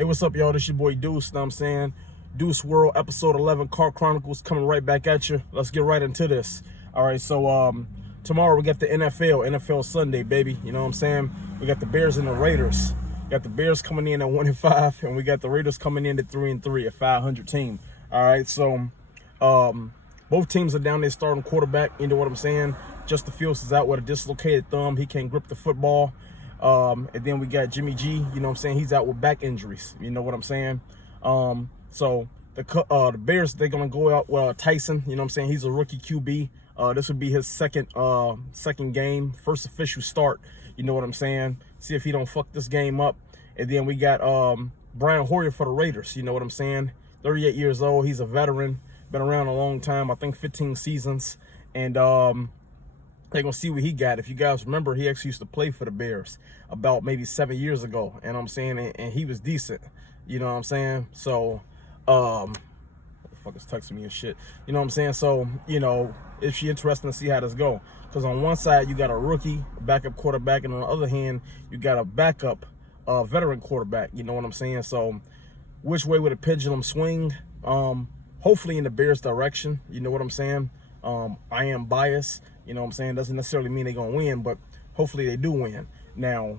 Hey, what's up, y'all? This your boy Deuce, know what I'm saying? Deuce World, episode 11, Car Chronicles, coming right back at you. Let's get right into this. All right, so tomorrow we got the NFL Sunday, baby. You know what I'm saying? We got the Bears and the Raiders. We got the Bears coming in at 1-5, and we got the Raiders coming in at 3-3, a 500 team. All right, so both teams are down there starting quarterback. You know what I'm saying? Justin Fields is out with a dislocated thumb. He can't grip the football. And then we got Jimmy G, you know what I'm saying? He's out with back injuries. You know what I'm saying? So the Bears, they're going to go out with Tyson. You know what I'm saying? He's a rookie QB. This would be his second game, first official start. You know what I'm saying? See if he don't fuck this game up. And then we got Brian Hoyer for the Raiders. You know what I'm saying? 38 years old. He's a veteran. Been around a long time. I think 15 seasons. And they're going to see what he got. If you guys remember, he actually used to play for the Bears about maybe 7 years ago. And I'm saying, and he was decent. You know what I'm saying? So, what the fuck is texting me and shit? You know what I'm saying? So, you know, it's interesting to see how this go. Because on one side, you got a rookie backup quarterback. And on the other hand, you got a backup veteran quarterback. You know what I'm saying? So, which way would the pendulum swing? Hopefully in the Bears' direction. You know what I'm saying? I am biased. You know what I'm saying? Doesn't necessarily mean they're going to win, but hopefully they do win. Now,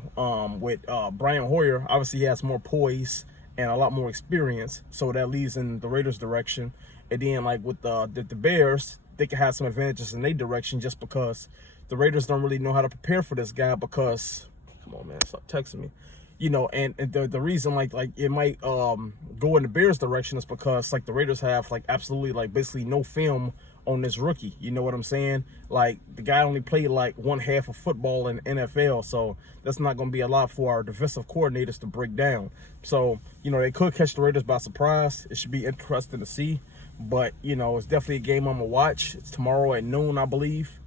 with Brian Hoyer, obviously he has more poise and a lot more experience, so that leads in the Raiders' direction. And then, like, with the Bears, they can have some advantages in their direction just because the Raiders don't really know how to prepare for this guy because, come on, man, stop texting me. You know, and the reason, like it might go in the Bears' direction is because, like, the Raiders have, like, absolutely, like, basically no film on this rookie. You know what I'm saying? Like, the guy only played like one half of football in the NFL, so that's not going to be a lot for our defensive coordinators to break down. So, you know, they could catch the Raiders by surprise. It should be interesting to see, but, you know, it's definitely a game I'm gonna watch. It's tomorrow at noon, I believe.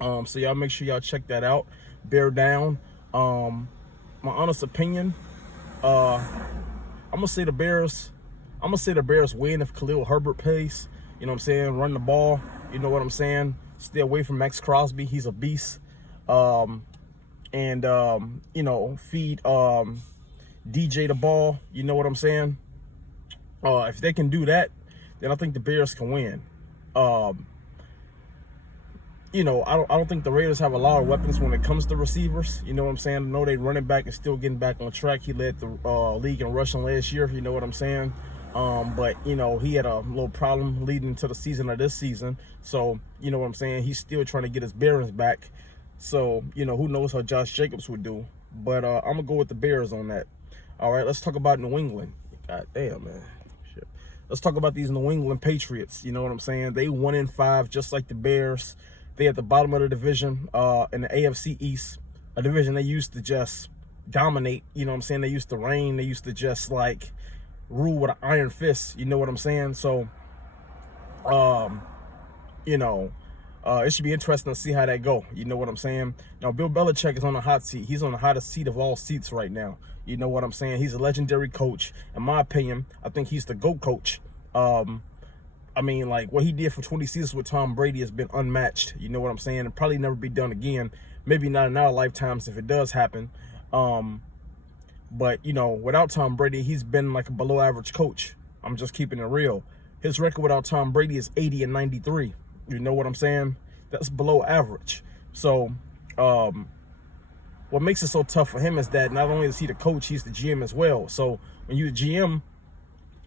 So y'all make sure y'all check that out. Bear down. My honest opinion, I'm gonna say the Bears win if Khalil Herbert plays. You know what I'm saying? Run the ball. You know what I'm saying? Stay away from Max Crosby. He's a beast. You know, feed DJ the ball. You know what I'm saying? If they can do that, then I think the Bears can win. You know, I don't think the Raiders have a lot of weapons when it comes to receivers. You know what I'm saying? I know they running back is still getting back on track. He led the league in rushing last year. You know what I'm saying? But, you know, he had a little problem leading into the season of this season. So, you know what I'm saying? He's still trying to get his bearings back. So, you know, who knows how Josh Jacobs would do. But I'm going to go with the Bears on that. All right, let's talk about New England. God damn, man. Shit. Let's talk about these New England Patriots. You know what I'm saying? They 1-5, just like the Bears. They at the bottom of the division in the AFC East, a division they used to just dominate. You know what I'm saying? They used to reign. They used to just, like, rule with an iron fist. You know what I'm saying? So, you know, it should be interesting to see how that go. You know what I'm saying? Now, Bill Belichick is on the hot seat. He's on the hottest seat of all seats right now. You know what I'm saying? He's a legendary coach. In my opinion, I think he's the GOAT coach. I mean, like, what he did for 20 seasons with Tom Brady has been unmatched. You know what I'm saying? And probably never be done again. Maybe not in our lifetimes if it does happen. But, you know, without Tom Brady, he's been like a below average coach. I'm just keeping it real. His record without Tom Brady is 80-93. You know what I'm saying? That's below average. So, what makes it so tough for him is that not only is he the coach, he's the GM as well. So, when you're the GM,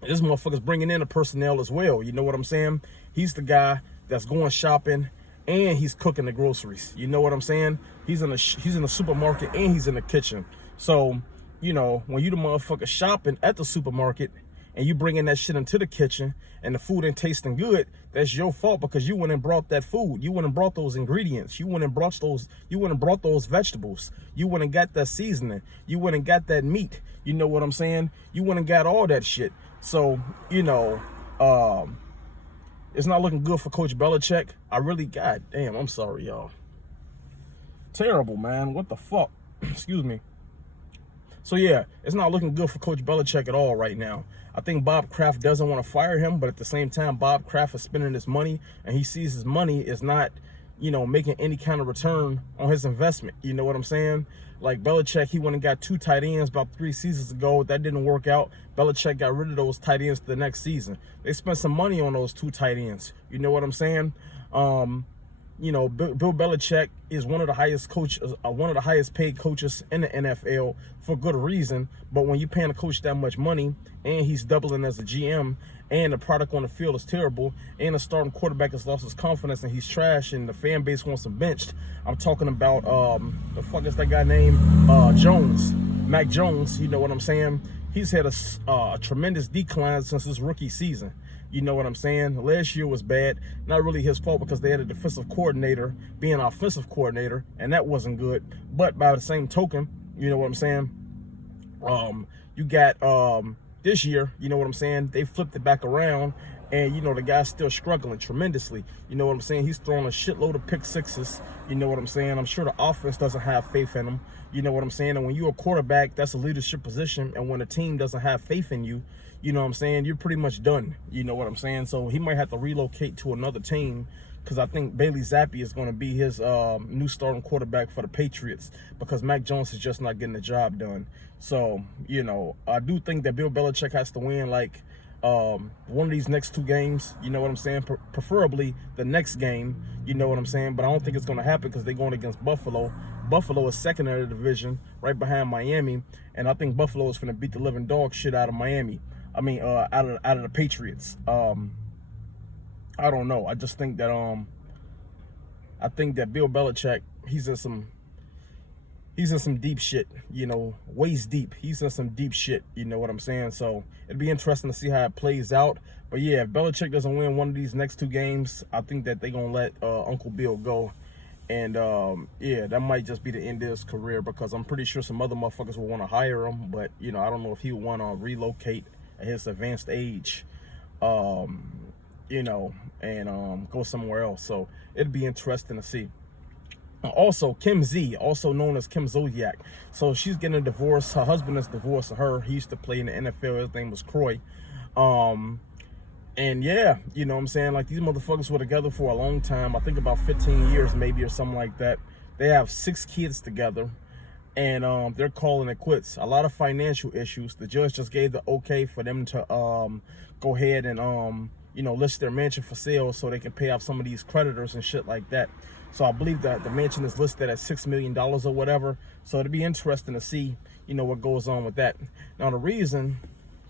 this motherfucker's bringing in the personnel as well. You know what I'm saying? He's the guy that's going shopping and he's cooking the groceries. You know what I'm saying? He's in the supermarket and he's in the kitchen. So, you know, when you the motherfucker shopping at the supermarket and you bringing that shit into the kitchen and the food ain't tasting good, that's your fault because you went and brought that food. You went and brought those ingredients. You went and brought those vegetables. You went and got that seasoning. You went and got that meat. You know what I'm saying? You went and got all that shit. So, you know, it's not looking good for Coach Belichick. God damn, I'm sorry, y'all. Terrible, man. What the fuck? Excuse me. So, yeah, it's not looking good for Coach Belichick at all right now. I think Bob Kraft doesn't want to fire him, but at the same time, Bob Kraft is spending his money, and he sees his money is not making any kind of return on his investment. You know what I'm saying? Like Belichick, he went and got 2 tight ends about 3 seasons ago. That didn't work out. Belichick got rid of those tight ends the next season. They spent some money on those 2 tight ends. You know what I'm saying? Bill Belichick is one of the highest paid coaches in the NFL for good reason. But when you're paying a coach that much money, and he's doubling as a GM, and the product on the field is terrible, and the starting quarterback has lost his confidence and he's trash, and the fan base wants him benched. I'm talking about the fuck is that guy named Jones, Mac Jones. You know what I'm saying? He's had a tremendous decline since his rookie season. You know what I'm saying? Last year was bad. Not really his fault because they had a defensive coordinator being an offensive coordinator, and that wasn't good. But by the same token, you know what I'm saying? You got this year, you know what I'm saying? They flipped it back around, and the guy's still struggling tremendously. You know what I'm saying? He's throwing a shitload of pick sixes. You know what I'm saying? I'm sure the offense doesn't have faith in him. You know what I'm saying? And when you're a quarterback, that's a leadership position. And when a team doesn't have faith in you, you know what I'm saying, you're pretty much done. You know what I'm saying? So he might have to relocate to another team, because I think Bailey Zappi is going to be his new starting quarterback for the Patriots, because Mac Jones is just not getting the job done. So, I do think that Bill Belichick has to win, like, one of these next 2 games. You know what I'm saying? Preferably the next game. You know what I'm saying? But I don't think it's going to happen because they're going against Buffalo. Buffalo is second in the division, right behind Miami. And I think Buffalo is going to beat the living dog shit out of Miami. I mean, out of the Patriots. I don't know. I just think that Bill Belichick, he's in some deep shit, waist deep. He's in some deep shit, you know what I'm saying? So it'd be interesting to see how it plays out. But yeah, if Belichick doesn't win one of these next 2 games, I think that they're gonna let Uncle Bill go. And yeah, that might just be the end of his career, because I'm pretty sure some other motherfuckers will want to hire him. But I don't know if he would want to relocate at his advanced age, and go somewhere else. So it'd be interesting to see. Also, Kim Z, also known as Kim Zodiac. So she's getting a divorce. Her husband is divorcing her. He used to play in the NFL. His name was Croy. And yeah, you know what I'm saying? Like, these motherfuckers were together for a long time. I think about 15 years maybe, or something like that. They have 6 kids together. And they're calling it quits. A lot of financial issues. The judge just gave the okay for them to go ahead and list their mansion for sale so they can pay off some of these creditors and shit like that. So I believe that the mansion is listed at $6 million or whatever. So it'll be interesting to see, what goes on with that. Now the reason,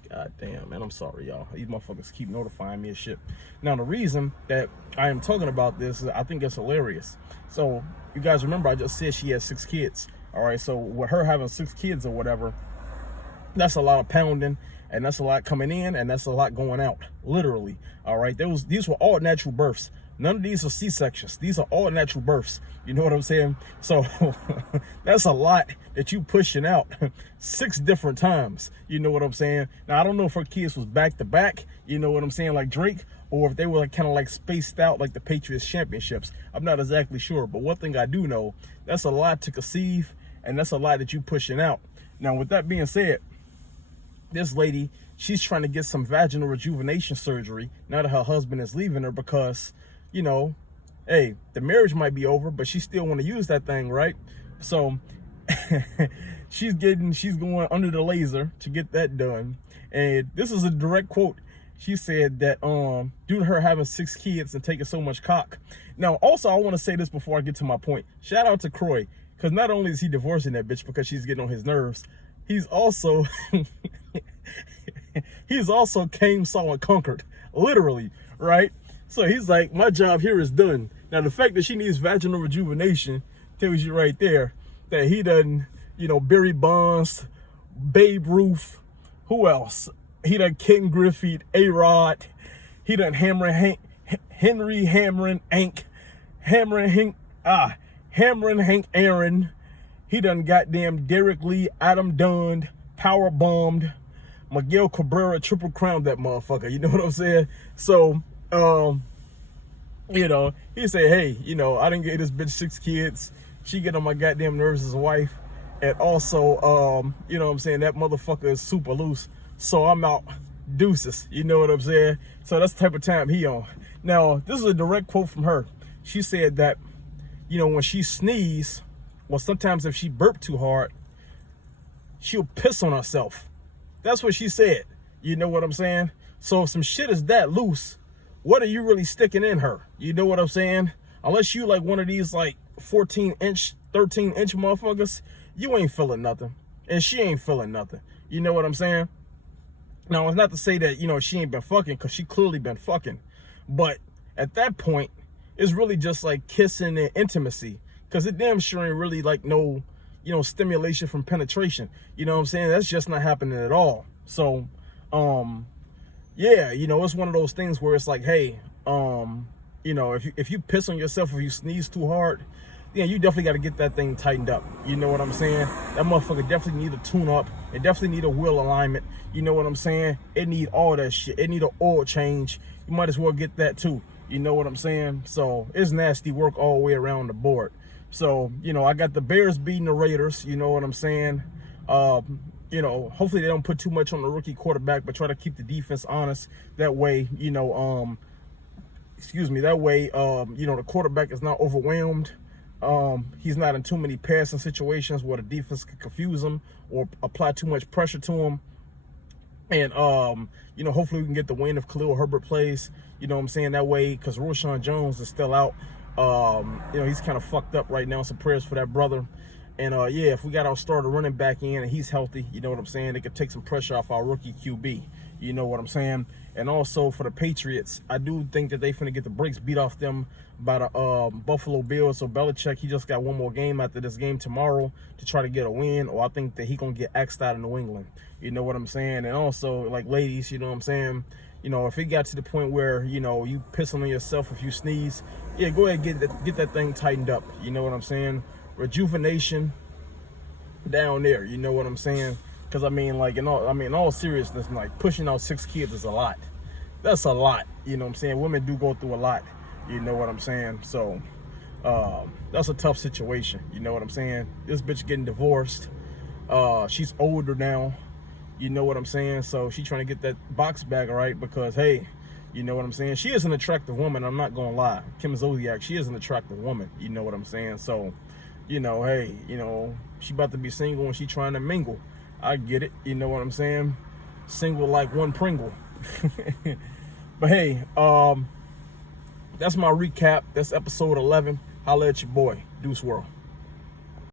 god damn, man, I'm sorry, y'all. These motherfuckers keep notifying me of shit. Now the reason that I am talking about this is I think it's hilarious. So you guys remember I just said she has 6 kids. All right, so with her having 6 kids or whatever, that's a lot of pounding, and that's a lot coming in, and that's a lot going out, literally. All right, these were all natural births. None of these are C-sections. These are all natural births. You know what I'm saying? So that's a lot that you pushing out 6 different times. You know what I'm saying? Now, I don't know if her kids was back to back, you know what I'm saying, like Drake, or if they were kind of like spaced out like the Patriots championships. I'm not exactly sure, but one thing I do know, that's a lot to conceive, and that's a lot that you pushing out. Now, with that being said, this lady, she's trying to get some vaginal rejuvenation surgery now that her husband is leaving her, because, hey, the marriage might be over, but she still want to use that thing, right? So she's going under the laser to get that done. And this is a direct quote. She said that due to her having 6 kids and taking so much cock. Now, also, I want to say this before I get to my point. Shout out to Croy. Because not only is he divorcing that bitch because she's getting on his nerves, he's also came, saw, and conquered, literally, right? So he's like, my job here is done. Now, the fact that she needs vaginal rejuvenation tells you right there that he done, Barry Bonds, Babe Ruth, who else? He done Ken Griffey, A-Rod, he done Henry Hamrin Hank Aaron. He done goddamn Derek Lee, Adam Dunn, power bombed, Miguel Cabrera, triple crowned that motherfucker. You know what I'm saying? So, he said, hey, I didn't get this bitch 6 kids. She get on my goddamn nerves as a wife. And also, you know what I'm saying, that motherfucker is super loose. So I'm out, deuces. You know what I'm saying? So that's the type of time he on. Now, this is a direct quote from her. She said that you know, when she sneezes, well, sometimes if she burp too hard, she'll piss on herself. That's what she said. You know what I'm saying? So if some shit is that loose, what are you really sticking in her? You know what I'm saying? Unless you like one of these like 14-inch, 13-inch motherfuckers, you ain't feeling nothing. And she ain't feeling nothing. You know what I'm saying? Now, it's not to say that, you know, she ain't been fucking, because she clearly been fucking. But at that point, it's really just like kissing and intimacy. Because it damn sure ain't really like no, you know, stimulation from penetration. You know what I'm saying? That's just not happening at all. So, yeah, you know, it's one of those things where it's like, hey, you know, if you piss on yourself, if you sneeze too hard, yeah, you definitely got to get that thing tightened up. You know what I'm saying? That motherfucker definitely need a tune up. It definitely need a wheel alignment. You know what I'm saying? It need all that shit. It need an oil change. You might as well get that too. You know what I'm saying? So it's nasty work all the way around the board. So, you know, I got the Bears beating the Raiders. You know what I'm saying? You know, hopefully they don't put too much on the rookie quarterback, but try to keep the defense honest. That way, you know, that way, you know, the quarterback is not overwhelmed. He's not in too many passing situations where the defense could confuse him or apply too much pressure to him. And, you know, hopefully we can get the win if Khalil Herbert plays. You know what I'm saying? That way, because Roshan Jones is still out. You know, he's kind of fucked up right now. Some prayers for that brother. And, yeah, if we got our starter running back in and he's healthy, you know what I'm saying, they could take some pressure off our rookie QB. You know what I'm saying? And also for the Patriots, I do think that they finna get the brakes beat off them by the Buffalo Bills. So Belichick, he just got one more game after this game tomorrow to try to get a win. Or I think that he gonna get axed out of New England. You know what I'm saying? And also, like, ladies, you know what I'm saying? You know, if it got to the point where, you know, you pissing on yourself if you sneeze, yeah, go ahead and get that thing tightened up. You know what I'm saying? Rejuvenation down there. You know what I'm saying? Because I mean, like, in all seriousness, like, pushing out 6 kids is a lot. That's a lot. You know what I'm saying? Women do go through a lot. You know what I'm saying? So, that's a tough situation. You know what I'm saying? This bitch getting divorced. She's older now. You know what I'm saying? So she trying to get that box back, right? Because, hey, you know what I'm saying? She is an attractive woman. I'm not going to lie. Kim Zolciak, she is an attractive woman. You know what I'm saying? So, you know, hey, you know, she about to be single and she trying to mingle. I get it. You know what I'm saying? Single like one Pringle. But hey, that's my recap. That's episode 11. Holla at your boy, Deuce World.